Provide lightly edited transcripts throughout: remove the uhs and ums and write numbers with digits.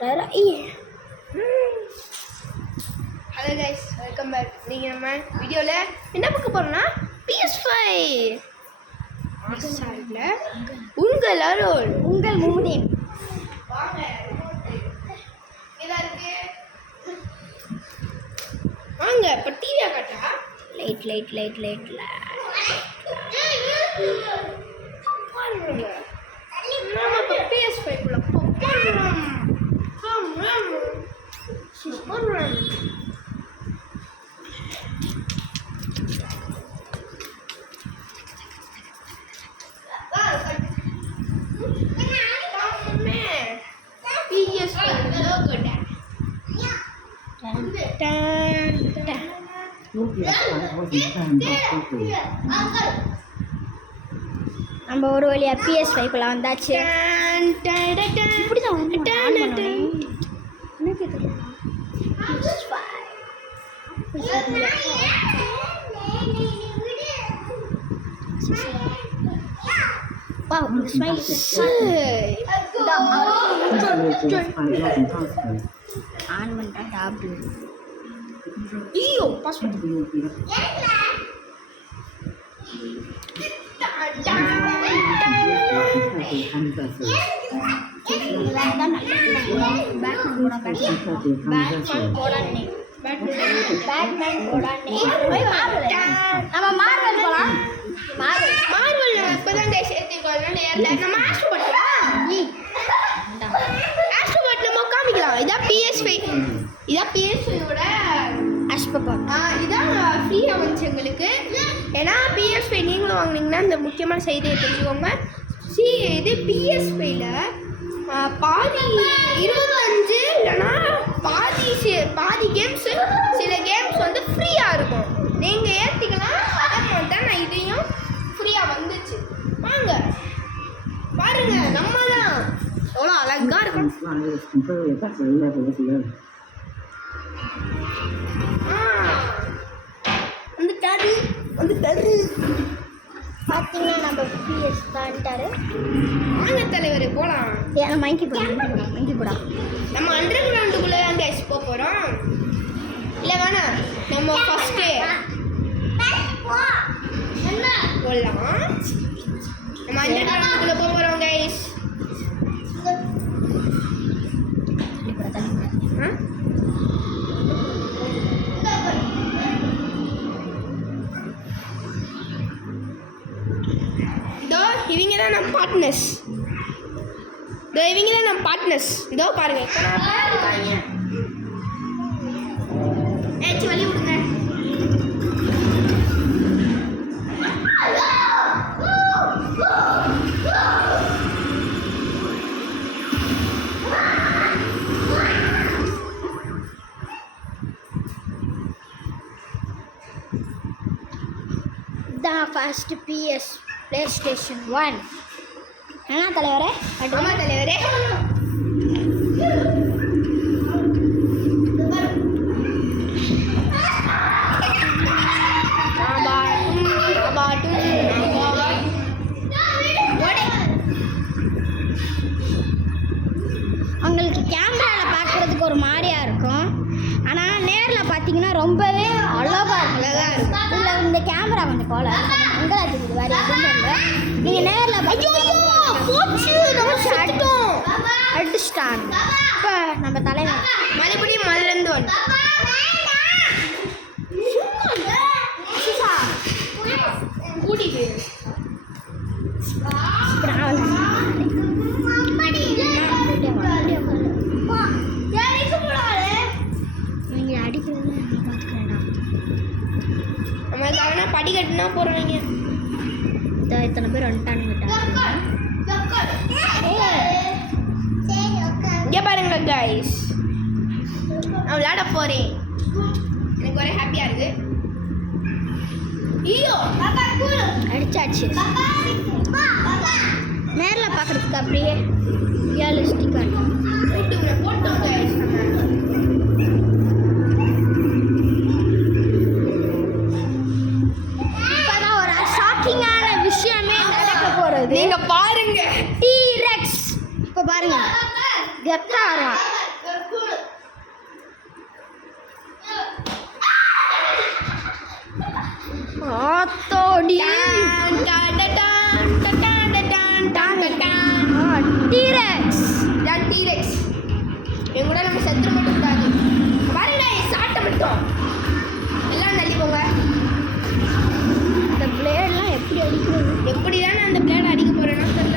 Hello guys, welcome back. நீங்கள் நம்ம வீடியோவில் என்ன பார்க்க போகிறோம்னா PS5 உங்கள் அருள், உங்கள் முமுதேன். வாங்க, வாங்க இப்போ டிவியாக காட்டா. லைட் நம்ம இப்போ PS5 நம்ம ஒரு வழியா PS5 வந்தாச்சு. ஆன் பண்ணிட்டா டாப் ஐயோ பாஸ்வேர்ட் இதான் ஃப்ரீயாக வந்துச்சு எங்களுக்கு. ஏன்னா PS5 நீங்களும் வாங்கினீங்கன்னா இந்த முக்கியமான செய்தியை தெரிஞ்சுக்கோங்க. இது PS5ல பாதி 25 இல்லைன்னா பாதி கேம்ஸு, சில கேம்ஸ் வந்து ஃப்ரீயாக இருக்கும். நீங்கள் ஏற்றிக்கலாம். அதே மாதிரி தான் நான் இதையும் ஃப்ரீயாக வந்துச்சு. வாங்க பாருங்க, நம்ம தான் எவ்வளோ அழகாக இருக்கும். வந்துட்டாரு பார்த்தீங்கன்னா நம்ம PS தான்ட்டாரு. வாங்க தலைவர் போகலாம். ஏன்னா மங்கி போடா நம்ம அண்டர் கிரவுண்டுக்குள்ளே அங்கே போக போகிறோம். இல்லை வேணாம், நம்ம ஃபஸ்ட்டு போகலாம். நம்ம அண்டர் கிரவுண்டுக்குள்ளே போக போகிறோம் கைஸ். இவங்க தான் நம்ம பார்ட்னர்ஸ். இதோ பாருங்க, ஏச்சி வழி விடுங்க. இதான் ஃபர்ஸ்ட் PlayStation 1. என்ன தலைவரே? ஆமா தலைவரே. உங்களுக்கு கேமராவில் பார்க்குறதுக்கு ஒரு மாதிரியாக இருக்கும், ஆனால் நேரில் பார்த்தீங்கன்னா ரொம்பவே அழகாக இருக்கும். இதில் இந்த கேமரா கொஞ்சம் போல அங்கலாத்துக்கு வேறு எதுவும் இல்லை. நீங்கள் நேரில் அடிச்சிட்டாங்க. இப்போ நம்ம தலைவர் மறுபடியும் முதலேருந்து வந்து கூட்டிட்டு நீங்கள் அடிக்கிறது பார்த்துக்கிறேன். நம்மளுக்கு அவனா படிக்கட்டுனா போடுறீங்க. இத்தனை பேர் வந்துட்டானுங்க. இங்கே பாருங்க கைஸ், நான் விளையாட போகிறேன். எனக்கு ஒரே ஹாப்பியாக இருக்குது. ஐயோ அடிச்சாச்சு. நேரில் பார்க்குறதுக்கு அப்படியே ரியலிஸ்டிக்காக போட்டோம் கைஸ். இப்போதான் ஒரு ஷாக்கிங்கான விஷயமே நடக்க போகிறது. நீங்கள் பாருங்க, T-Rex இப்போ பாருங்க கெத்தா வரும். ஆத்தோடி டீரெக்ஸ். இதான் டீரெக்ஸ். என் கூட நம்ம செத்துற மட்டும் கூடாது. பாருடா என் சாட்டை மட்டும் எல்லாம் தள்ளி போங்க. இந்த பிளேட்லாம் எப்படி அடிக்கிறது? எப்படி தான் நான் அந்த பிளேட் அடிக்க போறேன்னா தெரியல.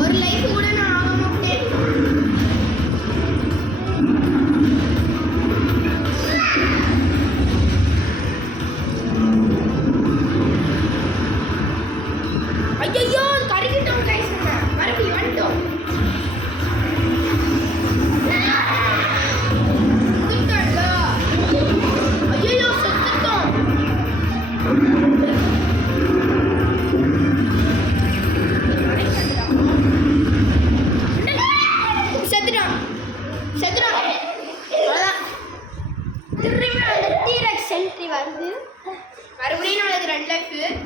ஒரு லைஃப் கூட நான் ஆக மாட்டேன். ஐயோ கருகிட்டோம் கைஸ். மறுபடியும் வந்துட்டோம். ஐயோ செத்துட்டோம். செத்துட்டான் செத்துட்டான். அவ்வளோதான். திரும்பி அந்த டீரெக்ஸ் சென்ட்ரி வந்து மறுபடியும் நம்மளுக்கு 2 லைஃப்.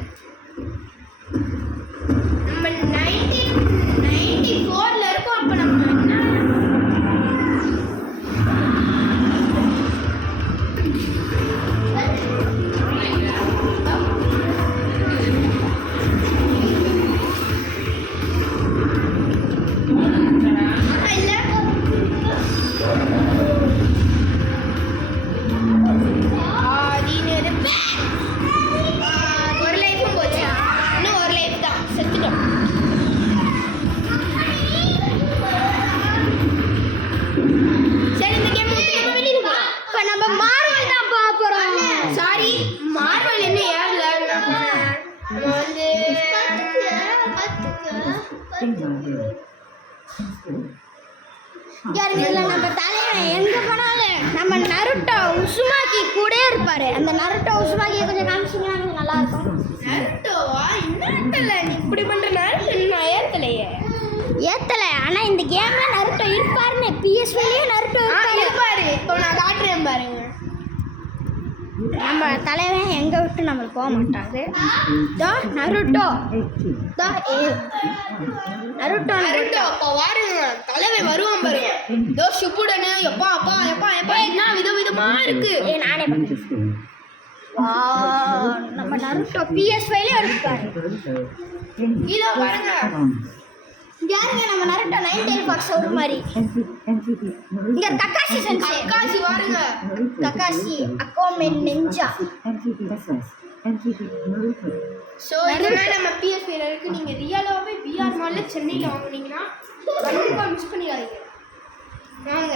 நம்ம 1994ல இருக்கோம். அப்போ நம்ம என்ன இல்லை ஒரு லைஃபும் போச்சு. இன்னும் ஒரு லைஃப் தான். செத்துட்டோம். சரி இந்த கேம் நம்ம வெளியே போகலாம். இப்போ நம்ம மார்வல் தான் பார்க்க போகிறோம். சாரி மார்வல் என்ன ஏறல. நம்ம வந்து இதில் நம்ம தலைவன் எங்கே போனாலும் நம்ம நருட்டோ உசுமாக்கி கூட இருப்பார். அந்த நருட்டோ உசுமாக்கியை கொஞ்சம் காமிச்சிங்கன்னா கொஞ்சம் நல்லாயிருக்கும். நருட்டோவா? இன்னும் நீ இப்படி பண்ற நருட்டோ நான் ஏத்தலையே. ஏத்தலை. ஆனால் இந்த கேமில் நருட்டோ இருப்பாருன்னு PS5லயே நருட்டோ இருப்பாரு. இப்போ நான் காட்டுறேன் பாருங்க. நம்ம தலைவன் எங்கே விட்டு நம்மளுக்கு போக மாட்டாங்க. நருட்டோ நருட்டோ நருட்டோ அப்போ வாருங்க. தலைவன் வருவான் பாருங்க. இதோ ஷிப்புடனு எப்பா அப்பா எப்பா எப்பா என்ன விதவிதமா இருக்கு. நானே நம்ம நருட்டோ PS5லயே இருப்பாரு. இதோ பாருங்க. யாருங்க நம்ம நருட்டோ 9 பாக்ஸ் ஒரு மாதிரி. இங்க தக்காஷி சென்சே. தக்காஷி வாருங்க. தக்காஷி அக்கோமென் நிஞ்சா. ஸோ இதெல்லாம் நம்ம PS5ல இருக்கு. நீங்கள் ரியலாகவே விஆர் மாலில் சென்னையில் வாங்குனீங்கன்னா கண்டிப்பாக மிஸ் பண்ணிடாதீங்க. வாங்க.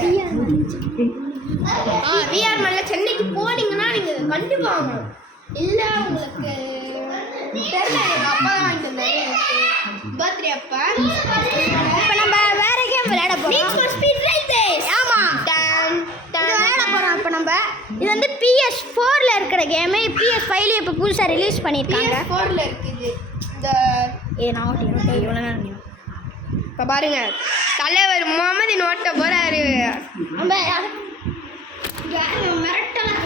விஆர் மாலில் சென்னைக்கு போனீங்கன்னா நீங்கள் கண்டிப்பாக வாங்கணும். இல்லை உங்களுக்கு தெரியல. எங்கள் அப்பா தான் வாங்கிட்டு வந்தாரு பர்த்டே அப்போ. இப்போ நம்ம வேற கேம் விளையாட போறோம். Speed rice. ஆமாம் விளையாட போகிறோம். இப்போ நம்ம இது வந்து PS4ல இருக்கிற கேமு PS5லயே இப்போ புதுசாக ரிலீஸ் பண்ணியிருக்காங்க. PS4ல இருக்குது இந்த. நான் ஓட்டி இவ்வளோ நேரம் இப்போ பாருங்க தலைவர் முகமது நோட்ட போறாரு. நம்ம மிரட்டலாம்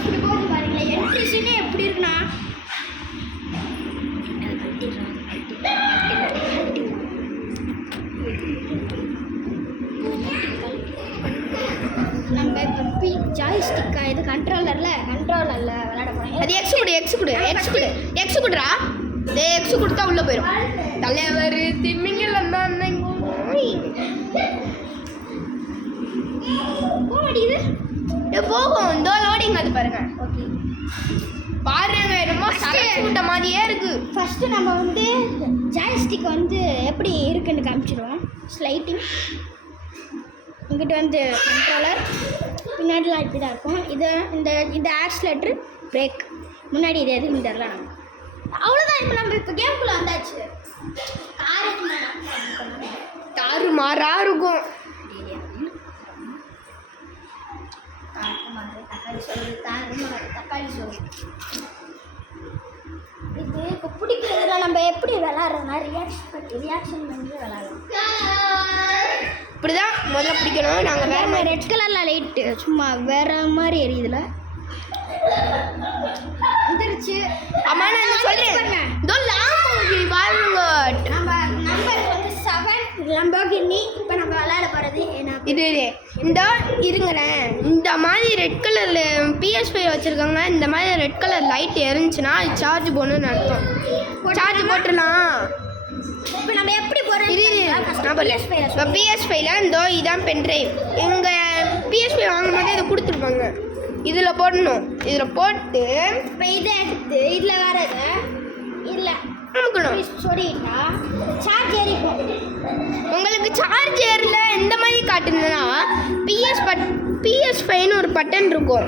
இப்படி போகுது பாருங்களேன். என்ட்ரி சீனே எப்படி இருக்குன்னா நம்ம இப்போ ஜாய்ஸ்டிக்கா இது கண்ட்ரோலரில் விளையாட போகிறோம். அது எக்ஸ் கொடு எக்ஸ் கொடு எக்ஸ் கொடு எக்ஸ் கொடுறா. எக்ஸ் கொடுத்தா உள்ள போயிடும். தலைவர் திம்மிங்கல் தான் போக மாட்டேங்குது. போகும். இந்த லோடிங் அது பாருங்க. ஓகே பாருங்க ரொம்ப சரச்சு விட்ட மாதிரியே இருக்கு. ஃபஸ்ட்டு நம்ம வந்து ஜாய்ஸ்டிக் வந்து எப்படி இருக்குன்னு காமிச்சிடுவோம். ஸ்லைட்டிங் இங்கிட்ட வந்து கண்ட்ரோலர் பின்னாடிலாம் இப்படி தான் இருக்கும். இது இந்த ஆக்சிலேட்டர் பிரேக் முன்னாடி இது எதுவும் தெரில நமக்கு. அவ்வளோதான். இப்போ நம்ம இப்போ கேம்குள்ளே வந்தாச்சு. தாறுமாறா இருக்கும். தக்காளி சோறு இது இப்போ பிடிக்கிறதுல நம்ம எப்படி விளாட்றதுனா ரியாக்ஷன் பண்ணி விளாட்லாம். இப்படிதான் முதல்ல பிடிக்கணும். நாங்கள் வேற மாதிரி ரெட் கலரில் லைட்டு சும்மா வேற மாதிரி எரியுதுல வந்துருச்சு. அம்மா நான் சொல்கிறேன் இதோ லாம்போகினி பாருங்க. நம்ம நம்பர் வந்து 7 லம்போகினி. இப்போ நம்ம விளையாட போகிறது என்ன இது இந்த இருங்கிறேன். இந்த மாதிரி ரெட் கலரில் PS5 வச்சுருக்காங்க. இந்த மாதிரி ரெட் கலர் லைட் எரிஞ்சுன்னா சார்ஜ் போடணும்னு அர்த்தம். சார்ஜ் போட்டுடலாம். இப்போ நம்ம எப்படி போகிறோம் இப்போ PS5ல இந்த இதான் பென்ட்ரைவ். எங்கள் PS5 வாங்கும்போது இதை கொடுத்துருப்பாங்க. இதில் போடணும். இதில் போட்டு இப்போ இதை எடுத்து இதில் வரது இல்லை அமுக்கணும். சொல்லிட்டா சார்ஜ் ஏறிக்கும். உங்களுக்கு சார்ஜ் ஏறல இந்த மாதிரி காட்டுதுன்னா PS5ன்னு ஒரு பட்டன் இருக்கும்.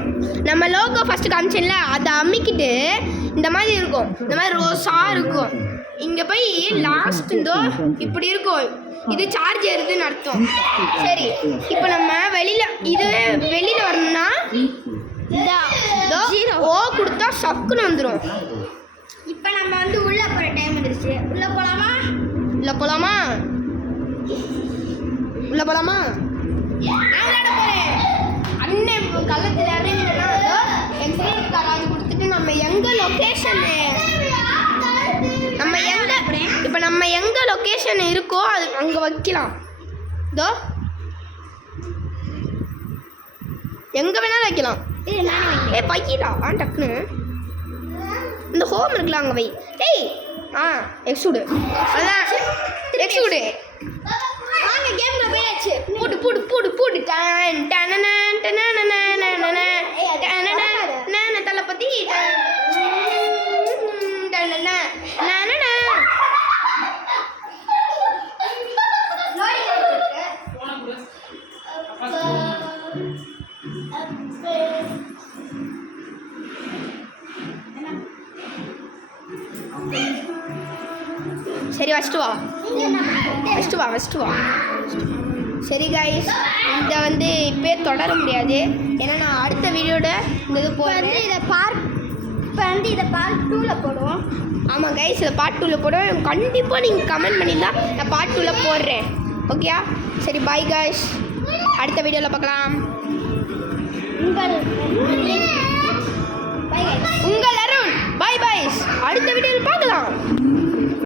நம்ம லோகோ ஃபஸ்ட்டு காமிச்சேன்ல அதை அமுக்கிட்டு இந்த மாதிரி இருக்கும். இந்த மாதிரி ரோஸாக இருக்கும். இங்கே போய் லாஸ்ட் இந்தோ இப்படி இருக்கும். இது சார்ஜ் ஏறுதுன்னு அர்த்தம். சரி, இப்போ நம்ம வெளியில் வரணும்னா ஓ கொடுத்தா சக்குன்னு வந்துடும். இப்போ நம்ம வந்து உள்ளே போகிற டைம் வந்துருச்சு. உள்ளே போகலாமா? உள்ளே போகலாமா? உள்ளே போகலாமா? நான் விளையாட போகிறேன். அண்ணன் கள்ளத்தில் இறங்கினா எக்ஸைட் காராஜ் கொடுத்துட்டு நம்ம எங்கே லொக்கேஷனு நம்ம எங்கே லொக்கேஷன் இருக்கோ அது அங்கே வைக்கலாம். இதோ எங்கே வேணாலும் வைக்கலாம். பையிடா டக்குன்னு இந்த ஹோம் இருக்குல்ல அங்கே வை. ஏய் எக்ஸுடு அதான் எக்ஸுடு வாங்க கேம்ல போயாச்சு. போடு போடு போடு போடு டன் டனன டனன டனன டனன தலபதி டனன டனன சரி ஃபஸ்ட்டு வா. சரி கைஸ், இதை வந்து இப்போயே தொடர முடியாது. ஏன்னா நான் அடுத்த வீடியோட இந்த இது போடுறேன். இதை பார்ட் 2ல் போடுவோம். ஆமாம் கைஸ், இதை பார்ட் 2ல் போடுவோம். கண்டிப்பாக நீங்கள் கமெண்ட் பண்ணியிருந்தா நான் பார்ட் 2ல் போடுறேன். ஓகேயா? சரி பாய் கைஸ், அடுத்த வீடியோவில் பார்க்கலாம். உங்கள் அருண் பாய் பாய்ஸ். அடுத்த வீடியோவில் பார்க்கலாம்.